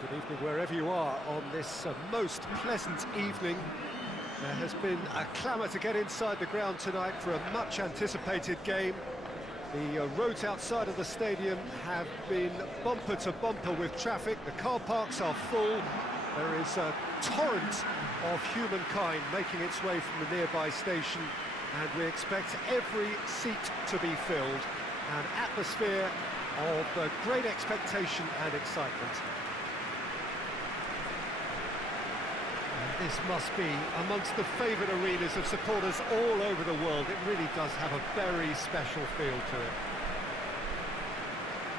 Good evening wherever you are on this most pleasant evening. There has been a clamour to get inside the ground tonight for a much-anticipated game. The roads outside of the stadium have been bumper to bumper with traffic. The car parks are full. There is a torrent of humankind making its way from the nearby station, and we expect every seat to be filled. An atmosphere of great expectation and excitement. And this must be amongst the favoured arenas of supporters all over the world. It really does have a very special feel to it.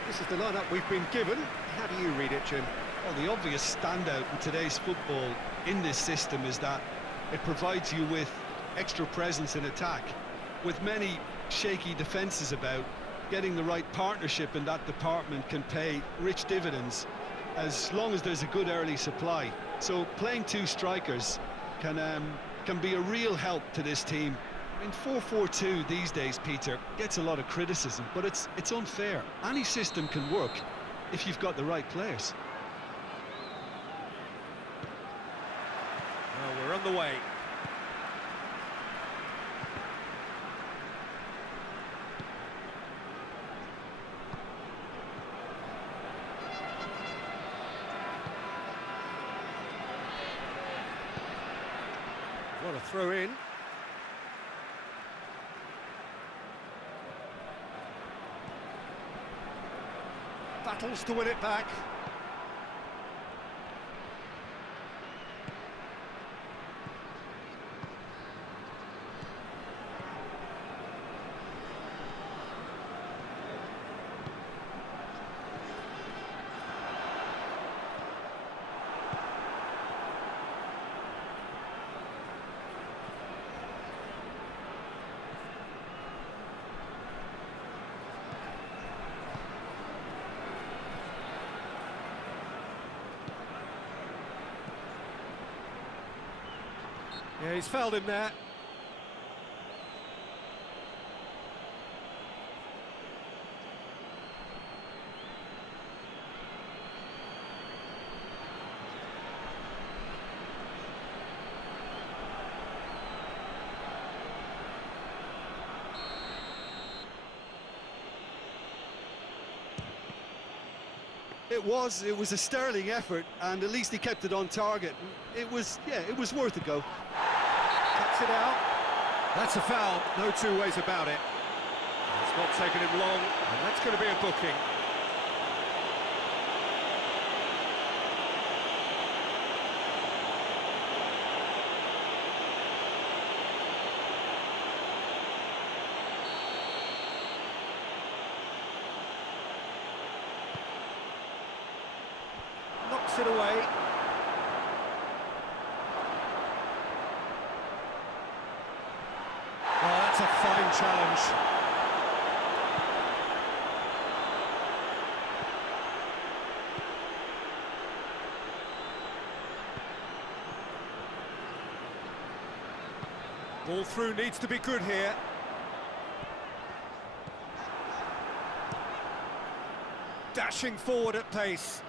This is the lineup we've been given. How do you read it, Jim? Well, the obvious standout in today's football in this system is that it provides you with extra presence in attack. With many shaky defences about, getting the right partnership in that department can pay rich dividends as long as there's a good early supply. So playing two strikers can be a real help to this team. I mean, 4-4-2 these days, Peter, gets a lot of criticism, but it's unfair. Any system can work if you've got the right players. Well, we're on the way. What a throw in. Battles to win it back. Yeah, he's fouled him there. It was a sterling effort, and at least he kept it on target. It was worth a go. Cuts it out. That's a foul, no two ways about it. It's not taken him long, and that's going to be a booking. Knocks it away. Oh, that's a fine challenge. Ball through needs to be good here. Dashing forward at pace.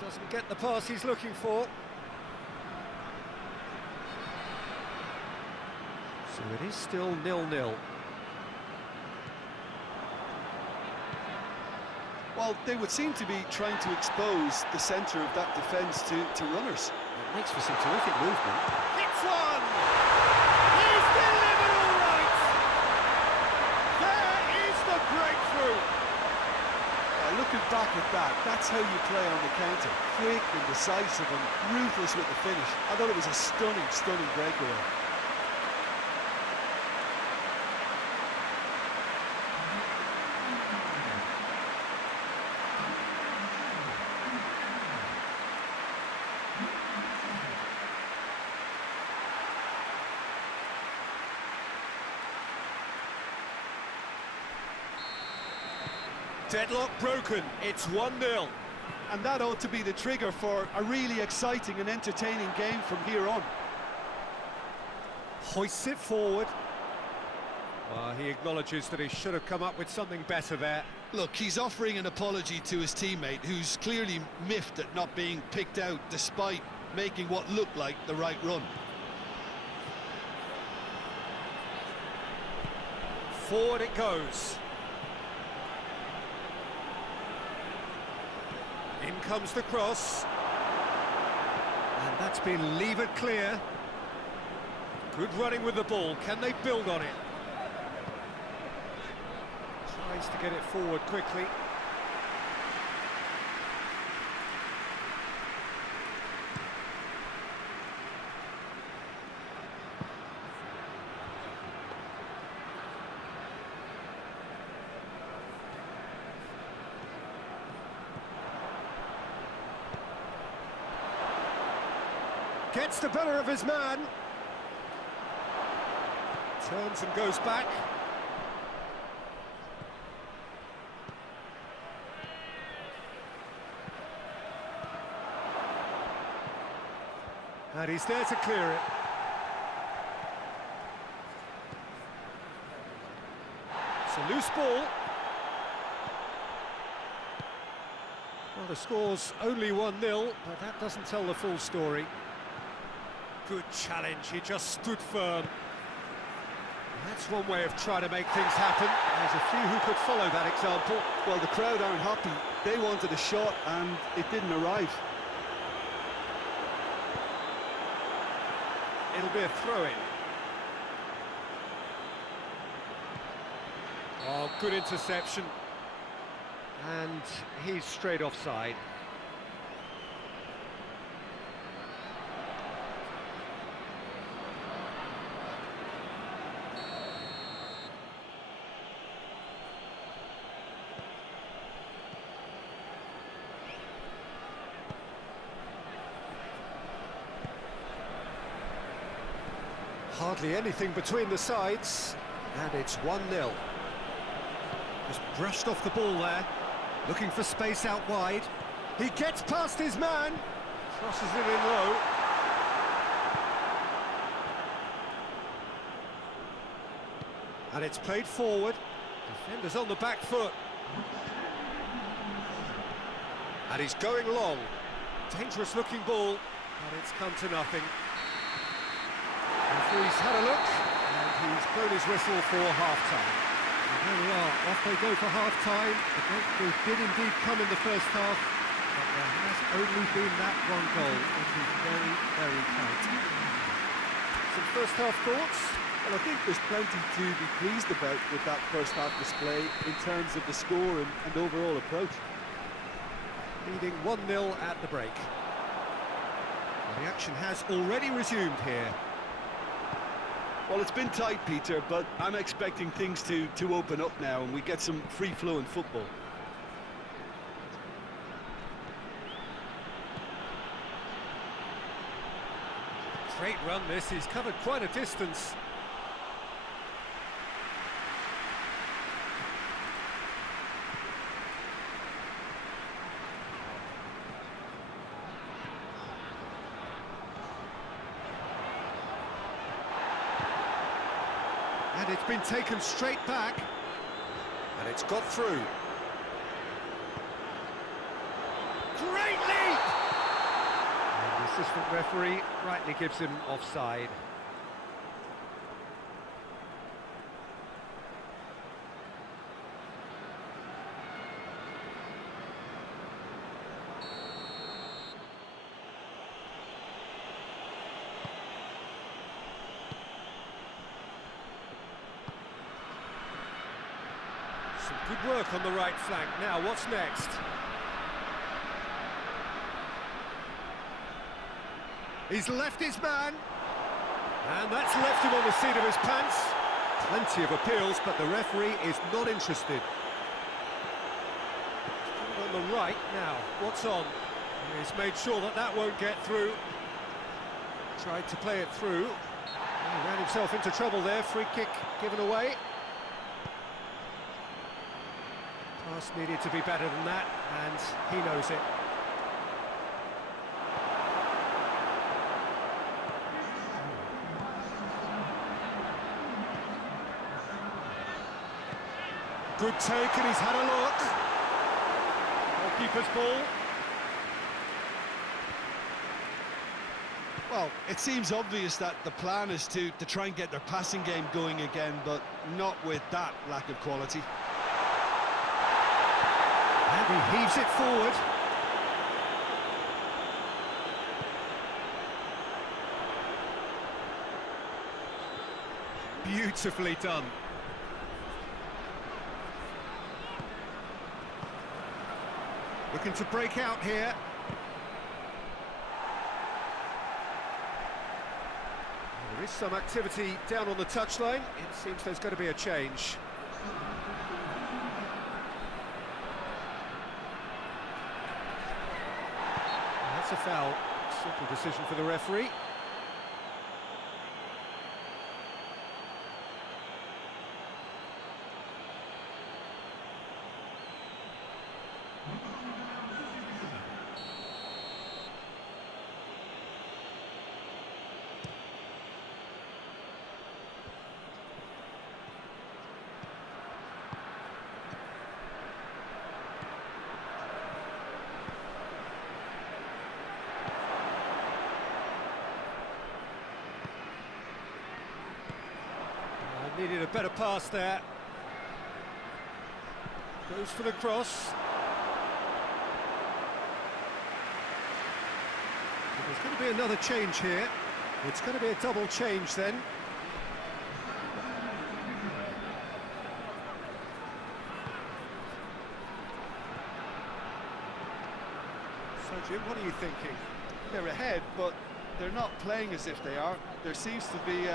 Doesn't get the pass he's looking for. So it is still 0-0. Well, they would seem to be trying to expose the centre of that defence to runners. It makes for some terrific movement. Hits one! He's delivered all right! There is the breakthrough! Looking back at that, that's how you play on the counter. Quick and decisive and ruthless with the finish. I thought it was a stunning, stunning breakaway. Deadlock broken, it's 1-0. And that ought to be the trigger for a really exciting and entertaining game from here on. Hoists it forward. Well, he acknowledges that he should have come up with something better there. Look, he's offering an apology to his teammate, who's clearly miffed at not being picked out despite making what looked like the right run. Forward it goes. In comes the cross. And that's been levered clear. Good running with the ball. Can they build on it? Tries to get it forward quickly. Gets the better of his man. Turns and goes back. And he's there to clear it. It's a loose ball. Well, the score's only 1-0, but that doesn't tell the full story. Good challenge, he just stood firm. That's one way of trying to make things happen. There's a few who could follow that example. Well, the crowd aren't happy. They wanted a shot and it didn't arrive. It'll be a throw-in. Oh, good interception. And he's straight offside. Hardly anything between the sides, and it's 1-0. Just brushed off the ball there, looking for space out wide. He gets past his man, crosses it in low. And it's played forward, defender's on the back foot. And he's going long, dangerous looking ball, but it's come to nothing. He's had a look, and he's blown his whistle for half-time. And there we are, off they go for half-time. The breakthrough did indeed come in the first half, but there has only been that one goal, which is very, very tight. Some first-half thoughts? Well, I think there's plenty to be pleased about with that first-half display in terms of the score and overall approach. Leading 1-0 at the break. Well, the action has already resumed here. Well, it's been tight, Peter, but I'm expecting things to open up now and we get some free-flowing football. Great run this, he's covered quite a distance. And it's been taken straight back, and it's got through. Great leap! And the assistant referee rightly gives him offside. Some good work on the right flank. Now, what's next? He's left his man, and that's left him on the seat of his pants. Plenty of appeals, but the referee is not interested. On the right, now, what's on? He's made sure that that won't get through. Tried to play it through. He ran himself into trouble there, free kick given away. Pass needed to be better than that, and he knows it. Good take, and he's had a look. Goalkeeper's ball. Well, it seems obvious that the plan is to try and get their passing game going again, but not with that lack of quality. And he heaves it forward. Beautifully done. Looking to break out here. There is some activity down on the touchline. It seems there's going to be a change. That's a foul. Simple decision for the referee. Needed a better pass there. Goes for the cross. There's going to be another change here. It's going to be a double change then. So Jim, what are you thinking? They're ahead, but they're not playing as if they are. There seems to be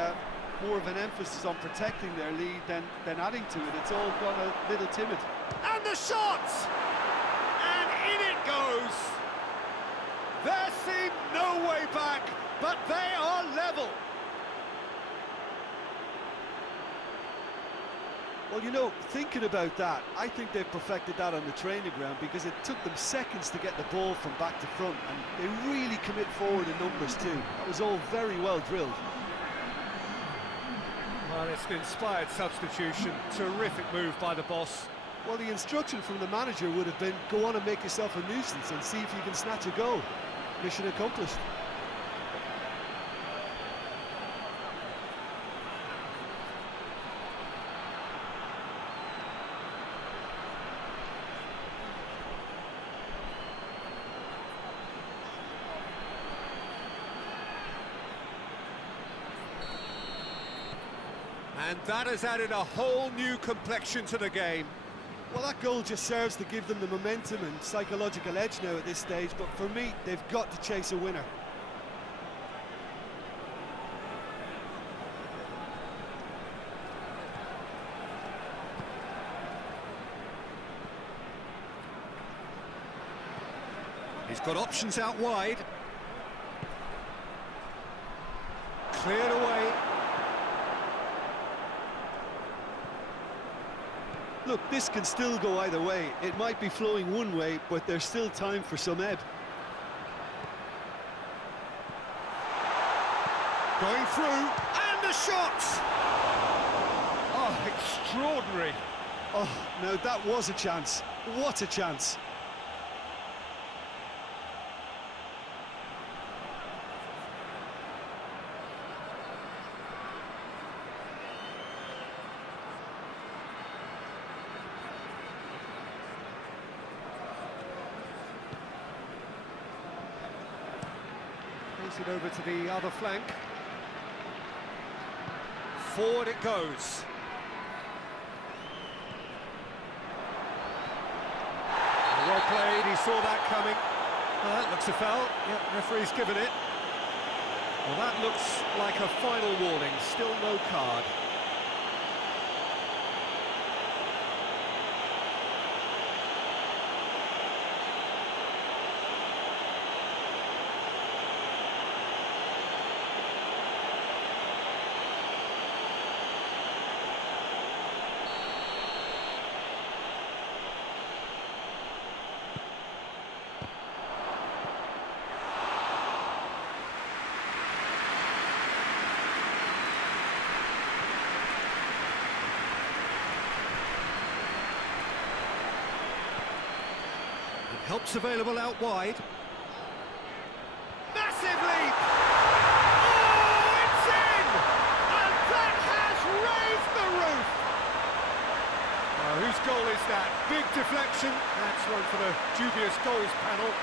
more of an emphasis on protecting their lead than adding to it. It's all gone a little timid. And the shot! And in it goes! There seemed no way back, but they are level. Well, you know, thinking about that, I think they've perfected that on the training ground because it took them seconds to get the ball from back to front, and they really commit forward in numbers too. That was all very well drilled. Well, it's an inspired substitution. Terrific move by the boss. Well, the instruction from the manager would have been, go on and make yourself a nuisance and see if you can snatch a goal. Mission accomplished. And that has added a whole new complexion to the game. Well, that goal just serves to give them the momentum and psychological edge now at this stage, but for me, they've got to chase a winner. He's got options out wide. Cleared away. Look, this can still go either way. It might be flowing one way, but there's still time for some ebb. Going through, and the shot! Oh, extraordinary. Oh, no, that was a chance. What a chance. It over to the other flank. Forward it goes. Well played, he saw that coming. Well, that looks a foul. Yep, referee's given it. Well, that looks like a final warning. Still no card. Helps available out wide. Massive leap! Oh, it's in! And that has raised the roof! Whose goal is that? Big deflection. That's one for the dubious goals panel.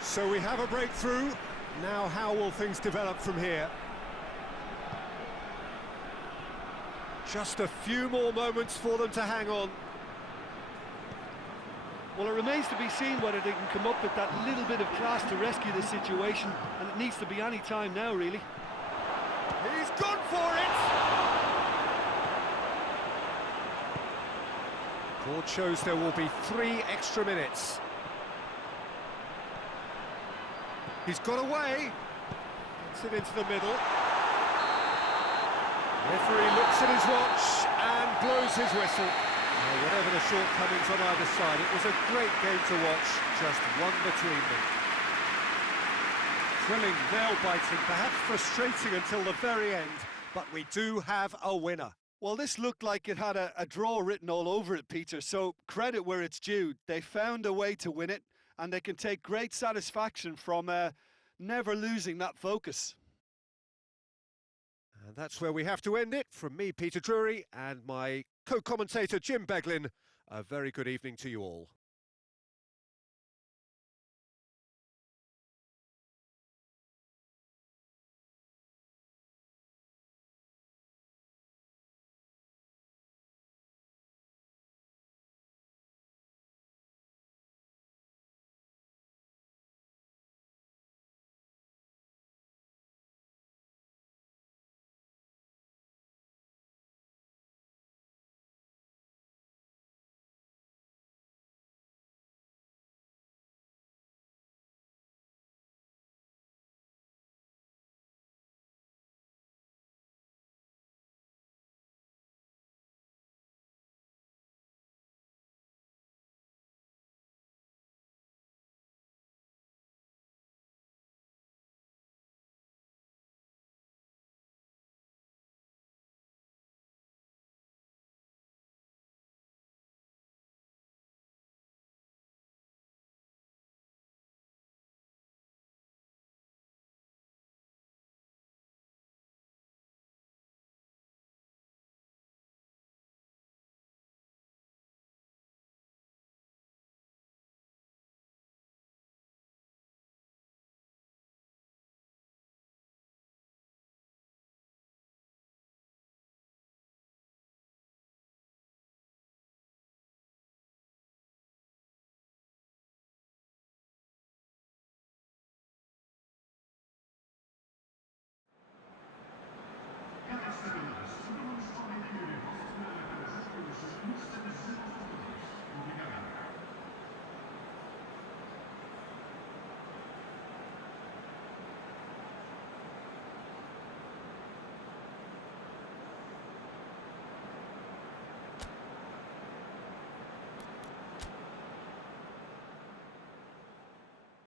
So we have a breakthrough. Now how will things develop from here? Just a few more moments for them to hang on. Well, it remains to be seen whether they can come up with that little bit of class to rescue the situation, and it needs to be any time now, really. He's gone for it! Board shows there will be 3 extra minutes. He's got away. Gets it into the middle. Referee looks at his watch and blows his whistle. Whatever the shortcomings on either side, it was a great game to watch, just one between them. Thrilling, nail-biting, perhaps frustrating until the very end, but we do have a winner. Well, this looked like it had a draw written all over it, Peter, so credit where it's due. They found a way to win it, and they can take great satisfaction from never losing that focus. And that's where we have to end it. From me, Peter Drury, and my co-commentator, Jim Beglin, a very good evening to you all.